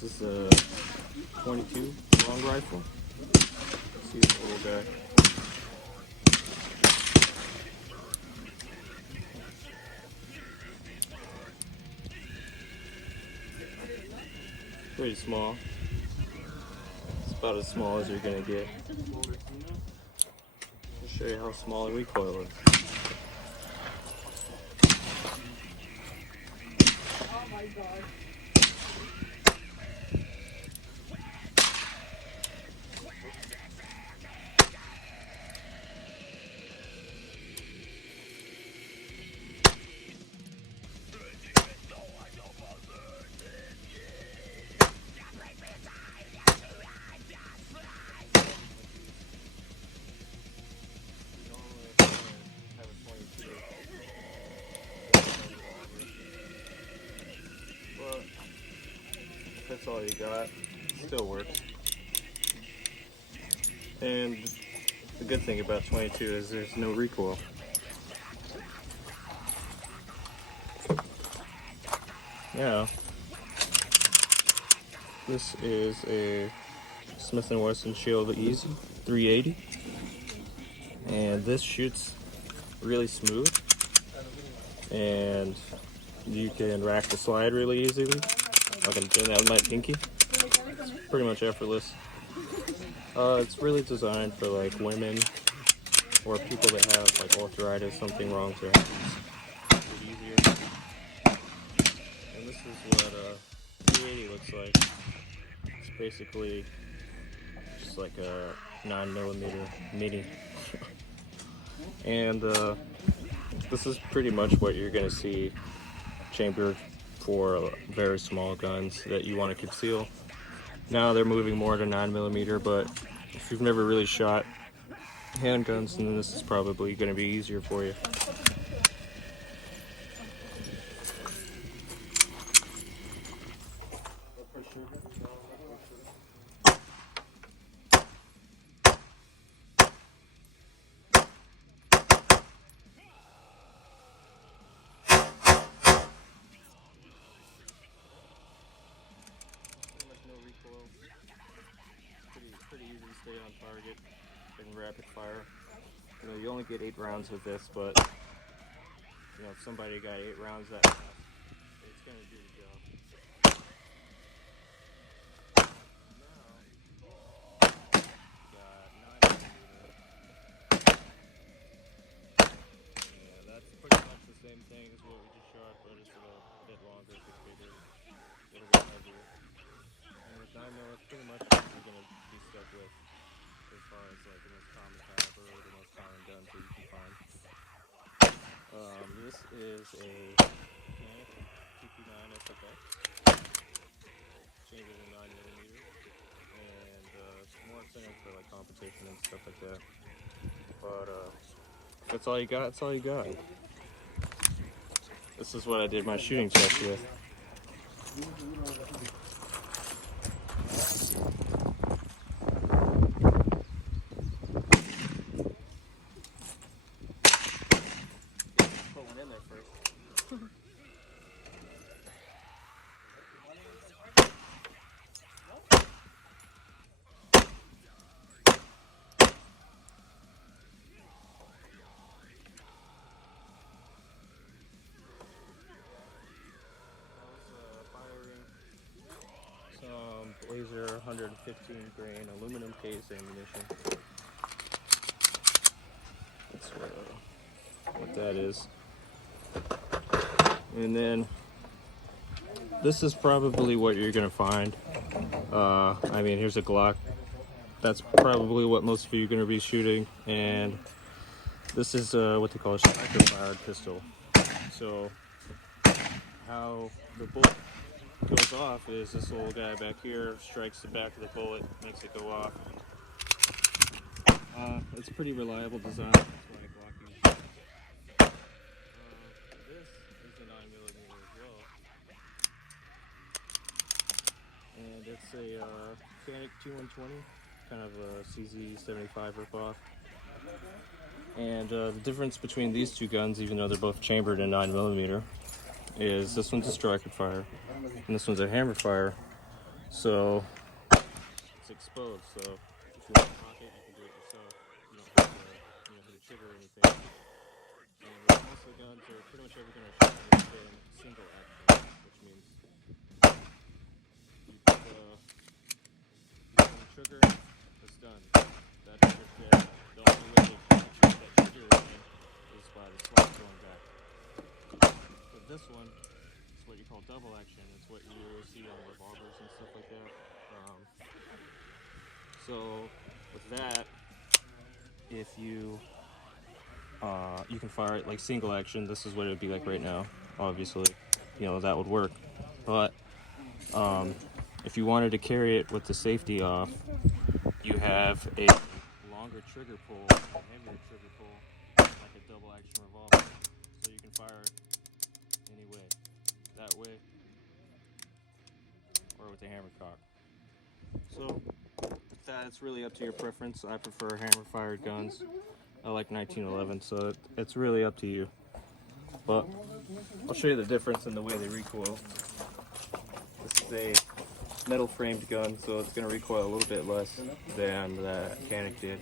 This is a 22 long rifle. Let's see this little guy. Pretty small. It's about as small as you're gonna get. I'll show you how small the recoil is. Oh my god. If that's all you got, it still works. And the good thing about 22 is there's no recoil. Yeah. This is a Smith & Wesson Shield Easy 380. And this shoots really smooth. And you can rack the slide really easily. I'm gonna do that with my pinky. It's pretty much effortless. It's really designed for like women or people that have like arthritis, something wrong to it easier. And this is what 380 looks like. It's basically just like a 9mm mini. And this is pretty much what you're gonna see chambered for very small guns that you want to conceal. Now they're moving more to 9mm, but if you've never really shot handguns, then this is probably going to be easier for you. Pretty easy to stay on target and rapid fire. You know, you only get 8 rounds with this, but you know, if somebody got 8 rounds that fast, it's gonna do the job. Now, got 9mm. Yeah, that's pretty much the same thing as what we just shot, but it's a little bit longer, a bit bigger, a little bit heavier. And with 9mm, it's pretty much what you're gonna be stuck with as far as like the most common caliber or the most common guns that you can find. This is a Canik TP9 SFX, chambered in 9mm, and it's more centered for like competition and stuff like that. But if that's all you got, that's all you got. This is what I did my shooting test with. Laser 115 grain aluminum case ammunition. That's what that is. And then this is probably what you're gonna find. I mean, here's a Glock. That's probably what most of you are gonna be shooting. And this is what they call a striker-fired pistol. So how the bullet goes off is this little guy back here strikes the back of the bullet, makes it go off. It's a pretty reliable design. That's why Glock uses it. This is a 9mm as well, and it's a Canik 2120, kind of a CZ75 ripoff. And the difference between these two guns, even though they're both chambered in 9mm, is this one's a striker fire and this one's a hammer fire. so it's exposed. So if you want to cock it, you can do it yourself. You don't have to, hit a trigger or anything. And most of the guns, or pretty much every gun I've shot has been single action, which means you put the trigger, it's done. That trigger's dead. The only way to activate that trigger again is by the slot going back. But this one, it's what you call double action. It's what you see on revolvers and stuff like that. So with that, if you can fire it like single action. This is what it would be like right now. Obviously, that would work. But if you wanted to carry it with the safety off, you have a longer trigger pull, a heavier trigger pull, like a double action revolver. So you can fire it any way, that way, or with a hammer cock. So that's really up to your preference. I prefer hammer fired guns. I like 1911, so it's really up to you. But I'll show you the difference in the way they recoil. This is a metal framed gun, so it's going to recoil a little bit less than the Canik did.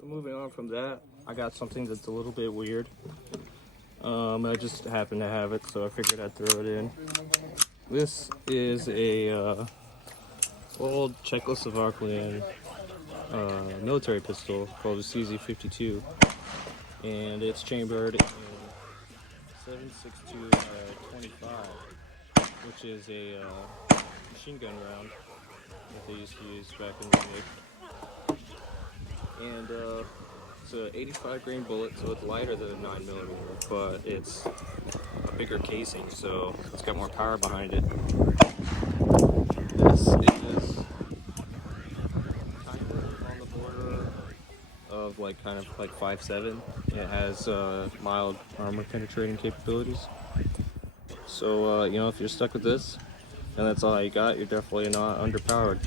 So moving on from that, I got something that's a little bit weird. I just happened to have it, so I figured I'd throw it in. This is a old Czechoslovakian military pistol called a CZ52, and it's chambered in 7.62 .25, which is a machine gun round that they used to use back in the day. And it's an 85 grain bullet, so it's lighter than a 9mm, but it's a bigger casing, so it's got more power behind it. This is kind of on the border of kind of like 5.7. It has mild armor penetrating capabilities. So if you're stuck with this and that's all you got, you're definitely not underpowered.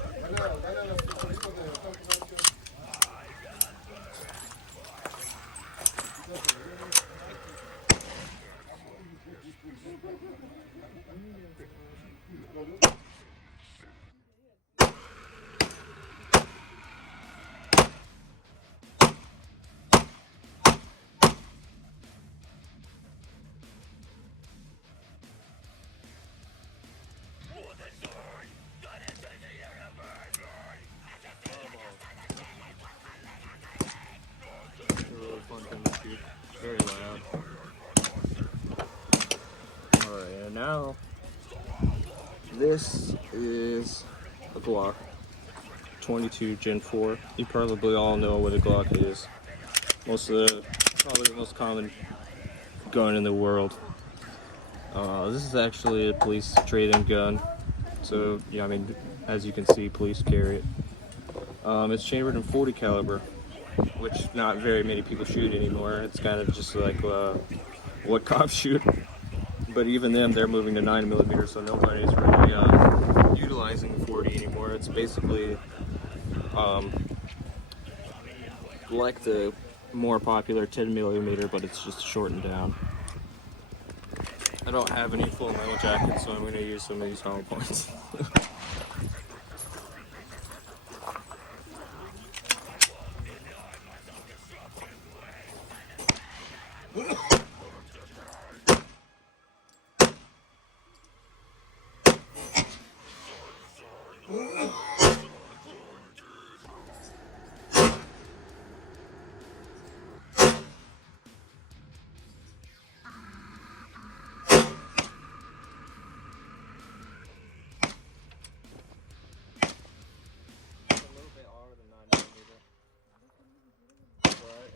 Very loud. Alright, and now this is a Glock 22 Gen 4. You probably all know what a Glock is. Probably the most common gun in the world. This is actually a police trade-in gun. So, as you can see, police carry it. It's chambered in 40 caliber, which not very many people shoot anymore. It's kind of just like what cops shoot. But even them, they're moving to 9mm, so nobody's really utilizing 40 anymore. It's basically like the more popular 10mm, but it's just shortened down. I don't have any full metal jackets, so I'm going to use some of these hollow points.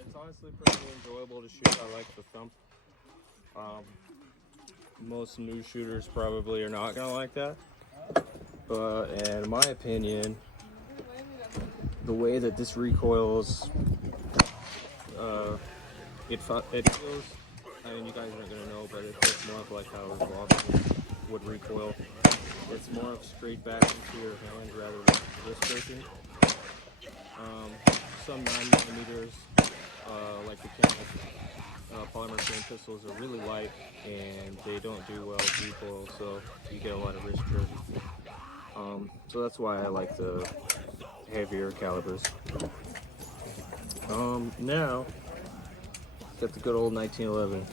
It's honestly pretty enjoyable to shoot. I like the thump. Most new shooters probably are not gonna like that, But in my opinion, the way that this recoils, it feels, I mean, you guys aren't going to know, but it feels more of like how a revolver would recoil. It's more of straight back into your hand rather than wrist breaking. Some 9mm, like the Canik polymer chain pistols, are really light and they don't do well with recoil, so you get a lot of wrist jerk. So that's why I like the heavier calibers. Now, got the good old 1911,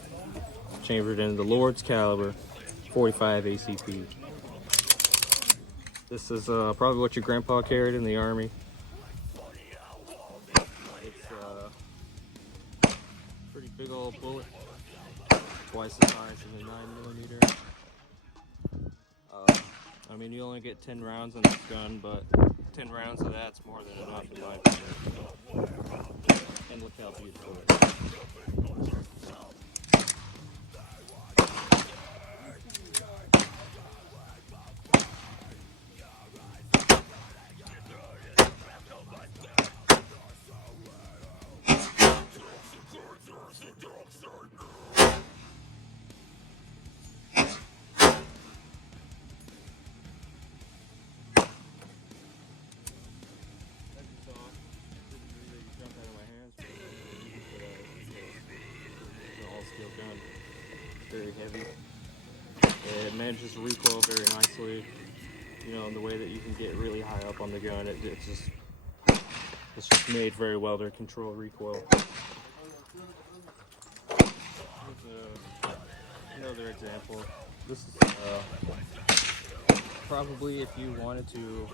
chambered in the Lord's caliber, 45 ACP. This is probably what your grandpa carried in the army. It's a pretty big old bullet, twice the size of the 9mm. I mean, you only get 10 rounds on this gun, but 10 rounds of that's more than enough in my opinion. And look how beautiful it is. Gun. Very heavy. It manages to recoil very nicely. You know, in the way that you can get really high up on the gun. It's just made very well to control recoil. Here's another example. This is probably if you wanted to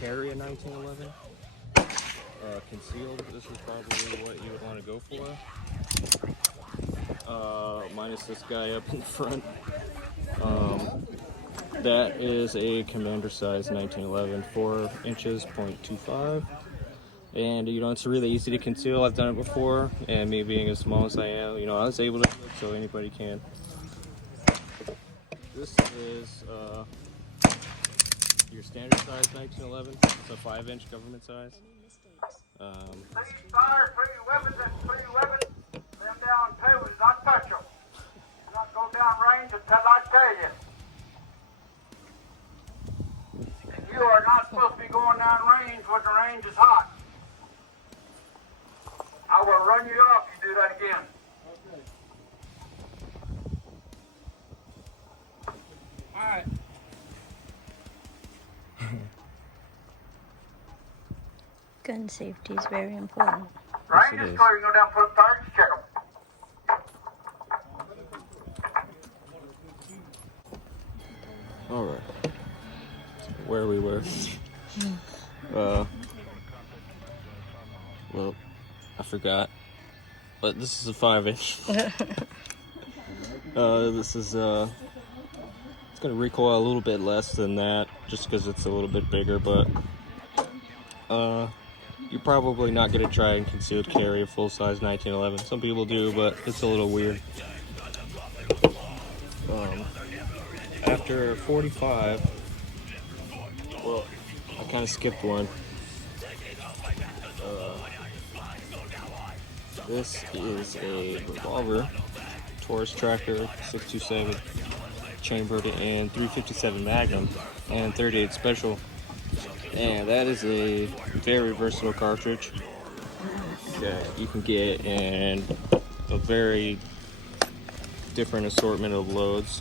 carry a 1911 concealed. This is probably what you would want to go for. Minus this guy up in front. That is a commander size 1911, 4 inches, 0.25. And, you know, it's really easy to conceal. I've done it before, and me being as small as I am, you know, I was able to do it, so anybody can. This is your standard size 1911. It's a 5-inch government size. Please fire, put your weapons them down too, do not touch them. Do not go down range until I tell you. You are not supposed to be going down range when the range is hot. I will run you off if you do that again. Okay. Alright. Gun safety is very important. Range is clear, you can go down, put up targets, check them. Alright. Where we were. Well, I forgot. But this is a 5-inch. This is, it's gonna recoil a little bit less than that, just because it's a little bit bigger, but, you're probably not gonna try and concealed carry a full-size 1911. Some people do, but it's a little weird. After 45, well, I kind of skipped one. This is a revolver, Taurus Tracker 627, chambered in 357 Magnum and 38 Special, and that is a very versatile cartridge that you can get in a very different assortment of loads.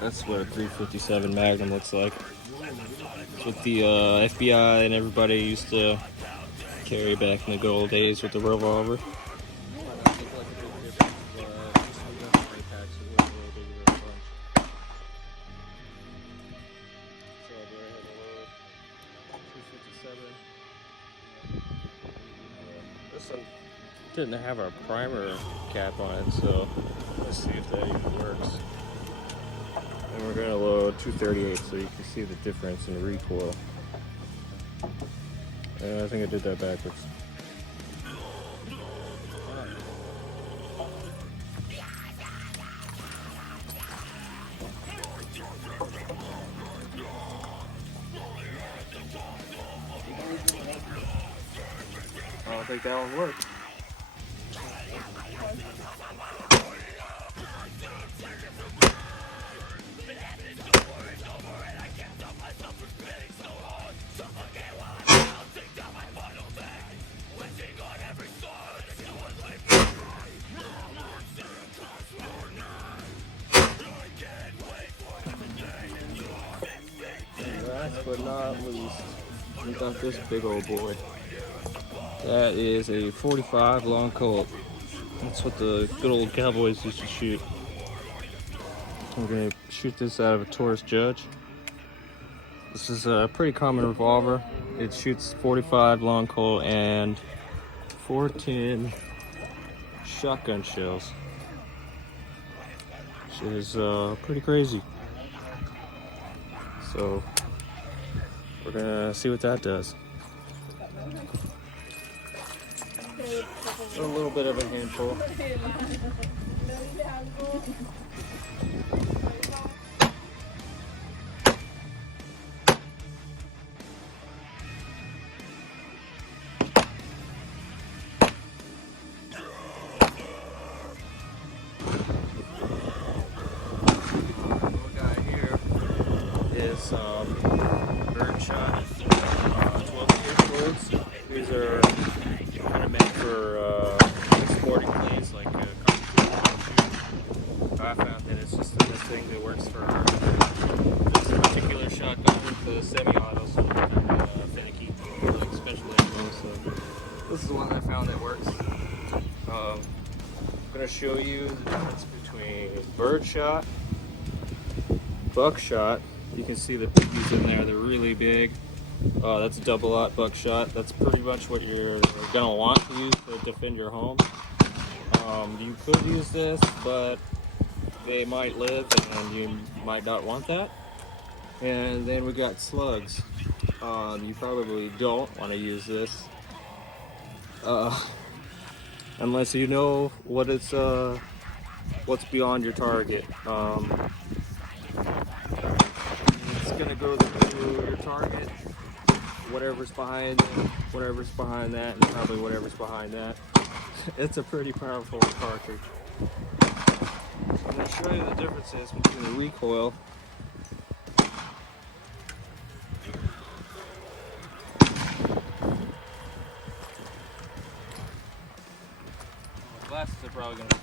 That's what a 357 Magnum looks like. It's what the FBI and everybody used to carry back in the good old days with the revolver. This one didn't have our primer cap on it, so let's see if that even works. And we're going to load 238 so you can see the difference in recoil. I think I did that backwards. think that one worked. Last but not least, we got this big old boy. That is a 45 long Colt. That's what the good old cowboys used to shoot. I'm gonna shoot this out of a Taurus Judge. This is a pretty common revolver. It shoots 45 long Colt and 410 shotgun shells, which is pretty crazy. So we're gonna see what that does. A little bit of a handful. What we got here is birdshot 12 gauge bullets. These are kind of meant for sporting plays like I found that it's just the thing that works for this particular shotgun, the semi-autos, finicky, like special ammo. So this is the one I found that works. I'm going to show you the difference between birdshot, buckshot. You can see the piggies in there, they're really big. That's a double-aught buckshot. That's pretty much what you're going to want to use to defend your home. You could use this, but they might live and you might not want that. And then we got slugs. You probably don't want to use this unless you know what it's what's beyond your target. It's gonna go through your target, whatever's behind it, whatever's behind that, and probably whatever's behind that. It's a pretty powerful cartridge. I'm going to show you the differences between the recoil glasses are probably going to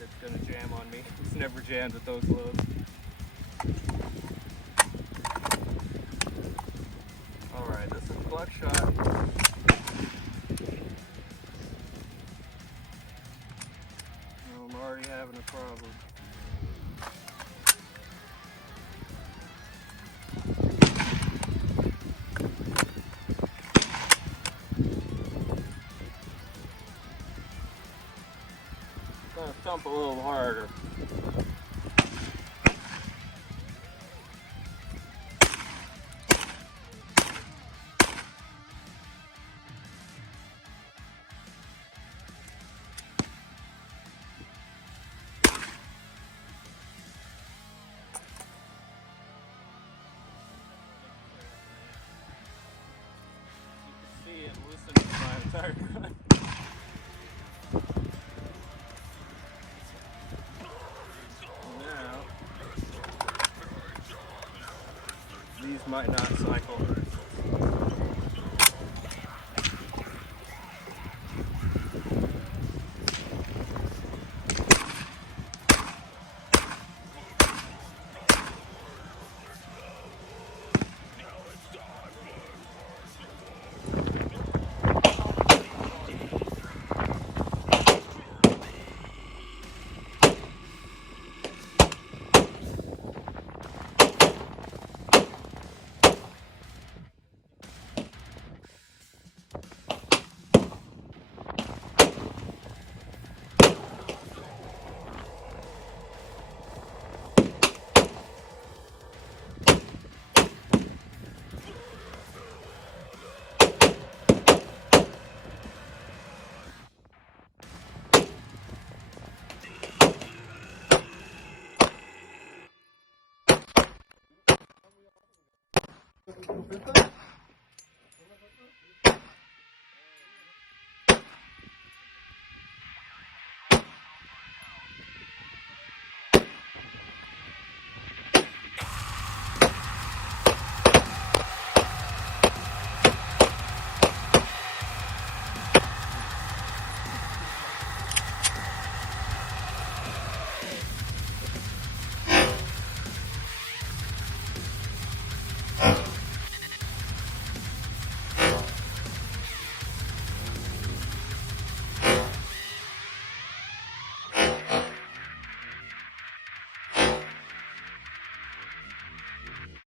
it's gonna jam on me. It's never jammed with those loads. Alright, this is buckshot. I'm already having a problem. Gonna thump a little harder. loosening my entire gun. Now, these might not cycle.